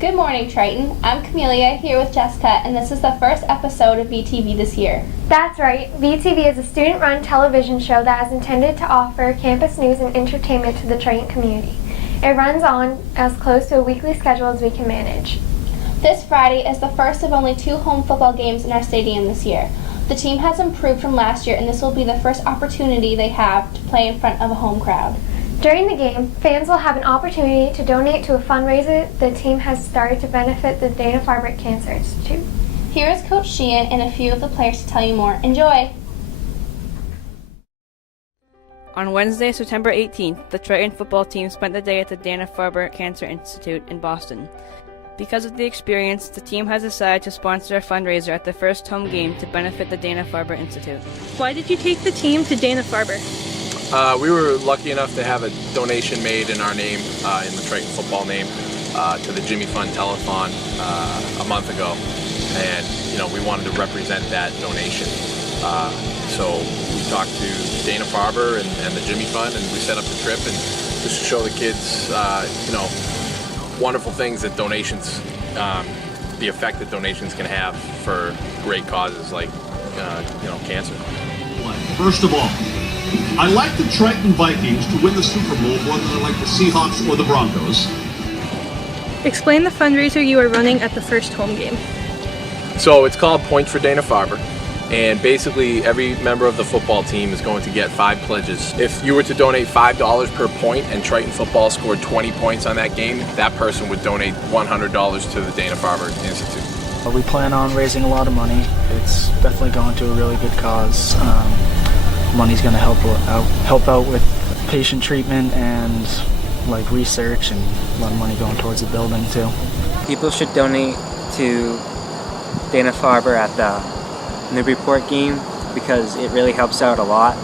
Good morning, Triton. I'm Camelia here with Jessica, and this is the first episode of VTV this year. That's right. VTV is a student-run television show that is intended to offer campus news and entertainment to the Triton community. It runs on as close to a weekly schedule as we can manage. This Friday is the first of only 2 home football games in our stadium this year. The team has improved from last year, and this will be the first opportunity they have to play in front of a home crowd. During the game, fans will have an opportunity to donate to a fundraiser the team has started to benefit the Dana-Farber Cancer Institute. Here is Coach Sheehan and a few of the players to tell you more. Enjoy! On Wednesday, September 18th, the Triton football team spent the day at the Dana-Farber Cancer Institute in Boston. Because of the experience, the team has decided to sponsor a fundraiser at the first home game to benefit the Dana-Farber Institute. Why did you take the team to Dana-Farber? We were lucky enough to have a donation made in our name, in the Triton football name, to the Jimmy Fund Telethon a month ago. And, we wanted to represent that donation. So we talked to Dana-Farber and the Jimmy Fund, and we set up the trip and just to show the kids, wonderful things that donations, the effect that donations can have for great causes like, cancer. First of all, I like the Triton Vikings to win the Super Bowl more than I like the Seahawks or the Broncos. Explain the fundraiser you are running at the first home game. So it's called Points for Dana-Farber, and basically every member of the football team is going to get 5 pledges. If you were to donate $5 per point and Triton football scored 20 points on that game, that person would donate $100 to the Dana-Farber Institute. We plan on raising a lot of money. It's definitely going to a really good cause. Money's going to help out with patient treatment and research, and a lot of money going towards the building too. People should donate to Dana-Farber at the Newburyport game because it really helps out a lot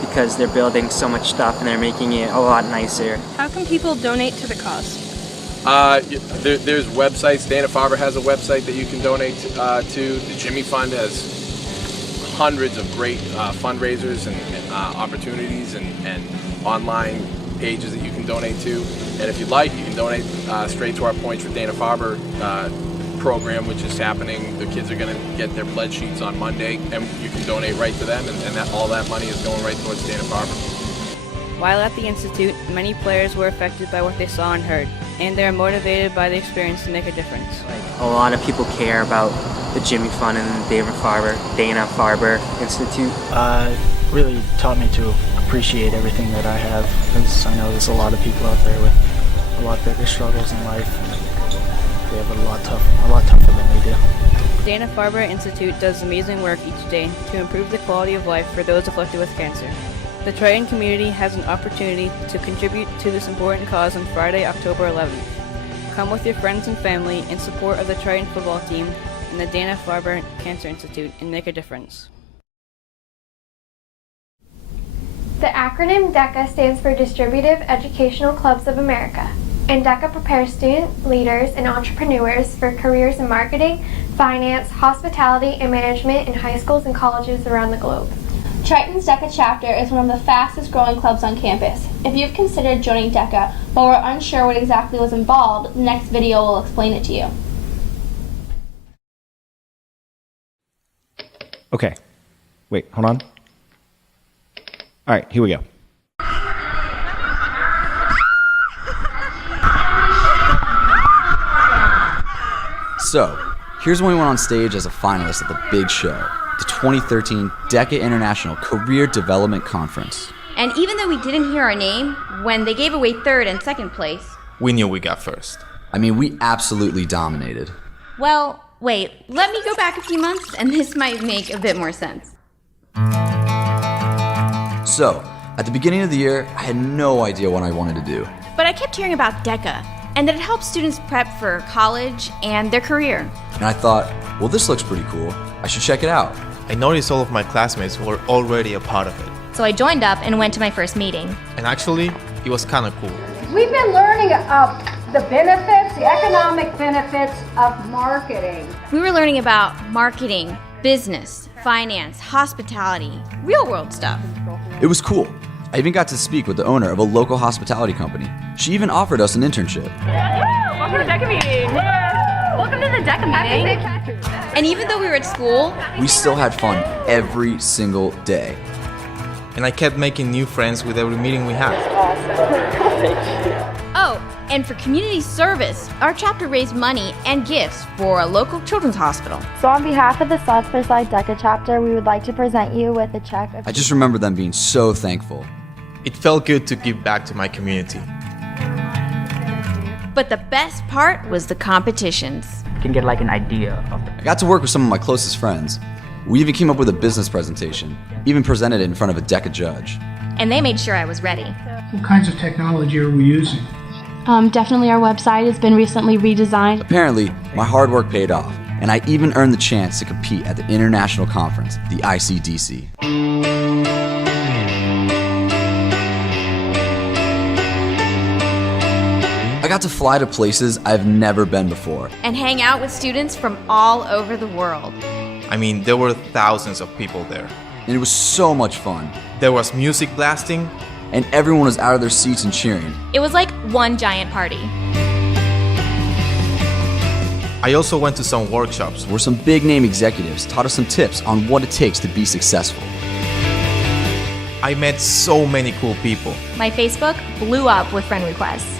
because they're building so much stuff and they're making it a lot nicer. How can people donate to the cause? There's websites. Dana-Farber has a website that you can donate to. The Jimmy Fund has hundreds of great fundraisers and opportunities and online pages that you can donate to. And if you'd like, you can donate straight to our Points for Dana-Farber program, which is happening. The kids are going to get their pledge sheets on Monday, and you can donate right to them, and all that money is going right towards Dana-Farber. While at the Institute, many players were affected by what they saw and heard, and they are motivated by the experience to make a difference. A lot of people care about the Jimmy Fund and the Dana-Farber Institute. Really taught me to appreciate everything that I have, because I know there's a lot of people out there with a lot bigger struggles in life. They have it a lot tougher than we do. The Dana-Farber Institute does amazing work each day to improve the quality of life for those afflicted with cancer. The Triton community has an opportunity to contribute to this important cause on Friday, October 11th. Come with your friends and family in support of the Triton football team and the Dana-Farber Cancer Institute and make a difference. The acronym DECA stands for Distributive Educational Clubs of America, and DECA prepares student leaders and entrepreneurs for careers in marketing, finance, hospitality, and management in high schools and colleges around the globe. Triton's DECA chapter is one of the fastest growing clubs on campus. If you've considered joining DECA but were unsure what exactly was involved, the next video will explain it to you. Okay. Wait, hold on. All right, here we go. So, here's when we went on stage as a finalist at the big show, the 2013 DECA International Career Development Conference. And even though we didn't hear our name, when they gave away 3rd and 2nd place, we knew we got 1st. I mean, we absolutely dominated. Well, wait, let me go back a few months and this might make a bit more sense. So, at the beginning of the year, I had no idea what I wanted to do. But I kept hearing about DECA and that it helps students prep for college and their career. And I thought, well, this looks pretty cool. I should check it out. I noticed all of my classmates were already a part of it. So I joined up and went to my first meeting. And actually, it was kind of cool. We've been learning the benefits, the economic benefits of marketing. We were learning about marketing, business, finance, hospitality, real world stuff. It was cool. I even got to speak with the owner of a local hospitality company. She even offered us an internship. welcome to DECA meeting. Welcome to the DECA meeting. And even though we were at school, We still had fun every single day. And I kept making new friends with every meeting we had. oh, and for community service, our chapter raised money and gifts for a local children's hospital. So on behalf of the South Forsyth DECA chapter, we would like to present you with a check of... I just remember them being so thankful. It felt good to give back to my community. But the best part was the competitions. You can get like an idea of the... I got to work with some of my closest friends. We even came up with a business presentation, even presented it in front of a DECA judge. And they made sure I was ready. What kinds of technology are we using? Definitely our website has been recently redesigned. Apparently, my hard work paid off, and I even earned the chance to compete at the international conference, the ICDC. I got to fly to places I've never been before. And hang out with students from all over the world. I mean, there were thousands of people there. And it was so much fun. There was music blasting. And everyone was out of their seats and cheering. It was like one giant party. I also went to some workshops where some big name executives taught us some tips on what it takes to be successful. I met so many cool people. My Facebook blew up with friend requests.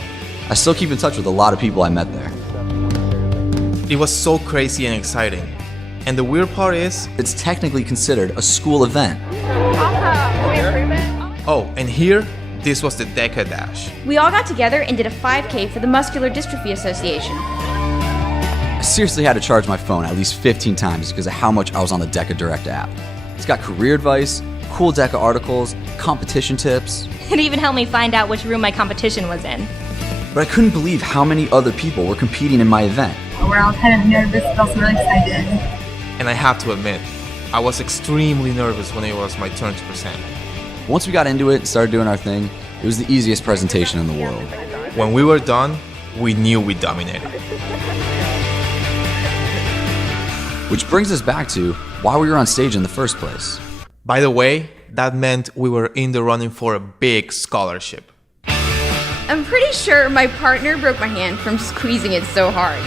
I still keep in touch with a lot of people I met there. It was so crazy and exciting. And the weird part is, it's technically considered a school event. Oh, and here, this was the DECA Dash. We all got together and did a 5K for the Muscular Dystrophy Association. I seriously had to charge my phone at least 15 times because of how much I was on the DECA Direct app. It's got career advice, cool DECA articles, competition tips. It even helped me find out which room my competition was in. But I couldn't believe how many other people were competing in my event. We're all kind of nervous, but also really excited. And I have to admit, I was extremely nervous when it was my turn to present. Once we got into it and started doing our thing, it was the easiest presentation in the world. When we were done, we knew we dominated. Which brings us back to why we were on stage in the first place. By the way, that meant we were in the running for a big scholarship. I'm pretty sure my partner broke my hand from squeezing it so hard.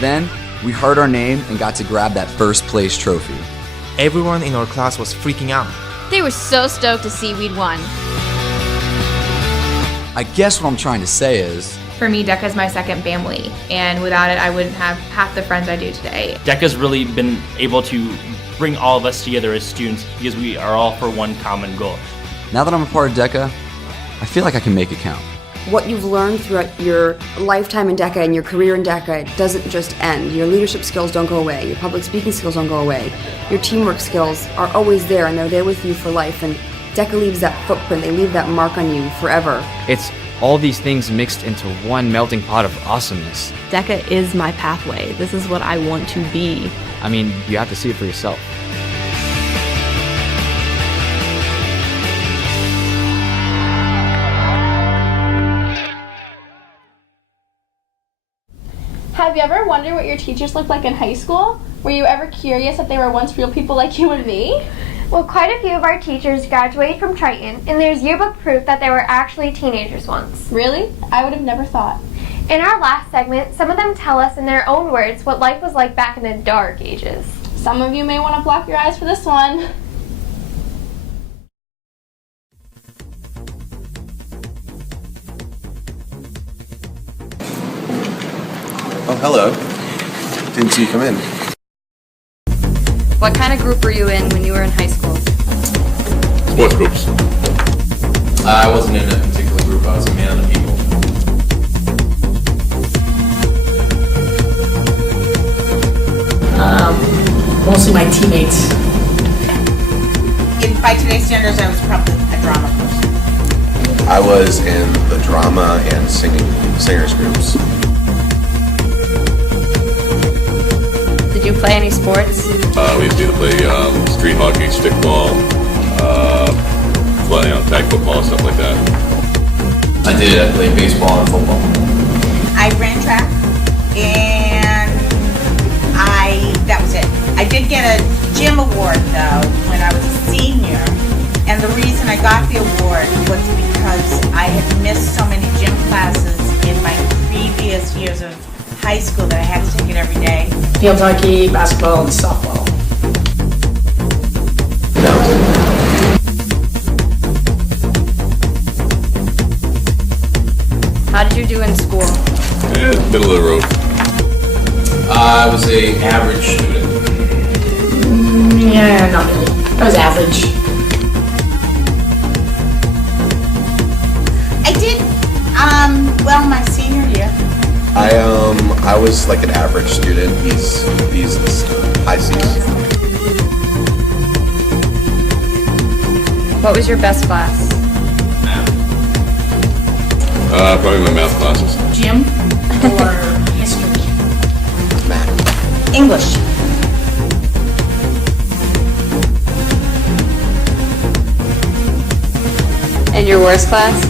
Then, we heard our name and got to grab that first place trophy. Everyone in our class was freaking out. They were so stoked to see we'd won. I guess what I'm trying to say is, for me, DECA is my second family, and without it, I wouldn't have half the friends I do today. DECA's really been able to bring all of us together as students because we are all for one common goal. Now that I'm a part of DECA, I feel like I can make it count. What you've learned throughout your lifetime in DECA and your career in DECA doesn't just end. Your leadership skills don't go away. Your public speaking skills don't go away. Your teamwork skills are always there, and they're there with you for life. And DECA leaves that footprint. They leave that mark on you forever. It's all these things mixed into one melting pot of awesomeness. DECA is my pathway. This is what I want to be. I mean, you have to see it for yourself. Have you ever wondered what your teachers looked like in high school? Were you ever curious if they were once real people like you and me? Well, quite a few of our teachers graduated from Triton, and there's yearbook proof that they were actually teenagers once. Really? I would have never thought. In our last segment, some of them tell us in their own words what life was like back in the dark ages. Some of you may want to block your eyes for this one. Oh, hello. Didn't see you come in. What kind of group were you in when you were in high school? Sports groups. I wasn't in a particular group. I was a man of the people. Mostly my teammates. By today's standards, I was probably a drama person. I was in the drama and singers groups. Did you play any sports? We used to play street hockey, stickball, play on tag football, stuff like that. I did. I played baseball and football. I ran track, and that was it. I did get a gym award, though, when I was a senior, and the reason I got the award was because I had missed so many gym classes in my previous years of high school that I had to take it every day. Field hockey, basketball, and softball. How did you do in school? Yeah, middle of the road. I was a average student. Yeah, not really. I was average. I did, well, my senior year. I was like an average student. He's high C's. What was your best class? Probably my math classes. Gym or history? Math. English. And your worst class?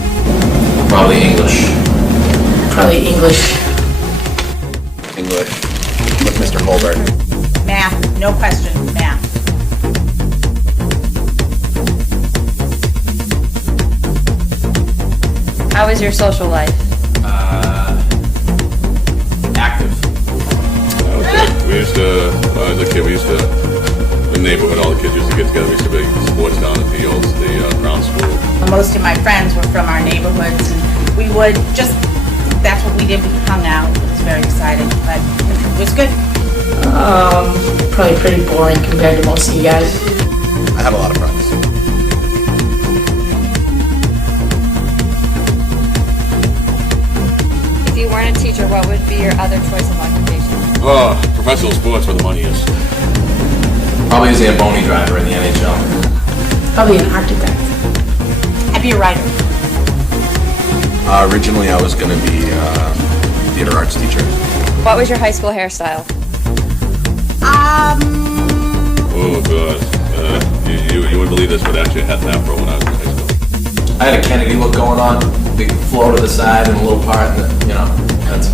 Probably English. Probably English. English. With Mr. Colbert. Math, no question, math. How was your social life? Active. We used to, when I was a kid, we used to, in the neighborhood, all the kids used to get together. We used to play sports down the fields, the ground school. Most of my friends were from our neighborhoods, and we would just, that's what we did, we hung out. It was very exciting, but it was good. Probably pretty boring compared to most of you guys. I had a lot of friends. If you weren't a teacher, what would be your other choice of occupation? Professional sports where the money is. Probably a Zamboni driver in the NHL. Probably an architect. I'd be a writer. Originally, I was going to be a theater arts teacher. What was your high school hairstyle? Oh god. You wouldn't believe this, but actually I had an afro when I was in high school. I had a Kennedy look going on, big flow to the side and a little part, and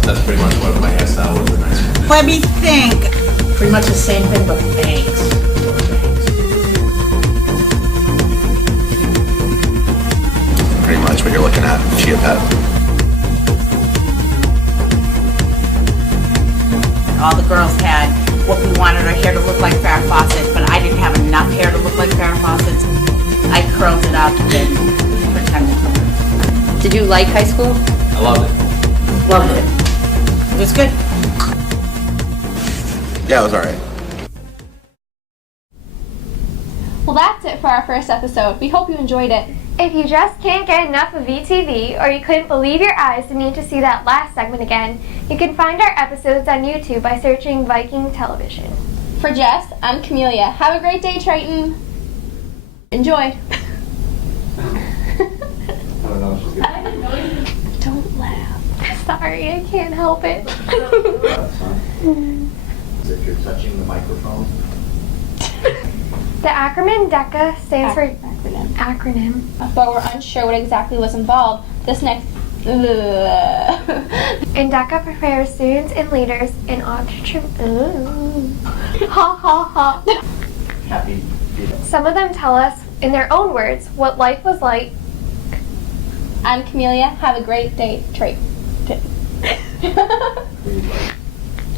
that's pretty much what my hairstyle was in high school. Let me think. Pretty much the same thing, but bangs. Pretty much what you're looking at, Chia Pet. All the girls had what we wanted our hair to look like Farrah Fawcett, but I didn't have enough hair to look like Farrah Fawcett. I curled it up and pretended. Did you like high school? I loved it. Loved it. It was good. Yeah, it was alright. Well, that's it for our first episode. We hope you enjoyed it. If you just can't get enough of VTV, or you couldn't believe your eyes and need to see that last segment again, you can find our episodes on YouTube by searching Viking Television. For Jess, I'm Camelia. Have a great day, Triton. Enjoy. Don't laugh. Sorry, I can't help it. As if you're touching the microphone. The acronym DECA stands for acronym. But we're unsure what exactly was involved. This next And DECA prepares students and leaders in entrepreneurship. Ha ha ha. Happy. Some of them tell us, in their own words, what life was like. I'm Camelia. Have a great day, Trey.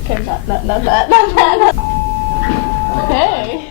Okay, not that. Hey.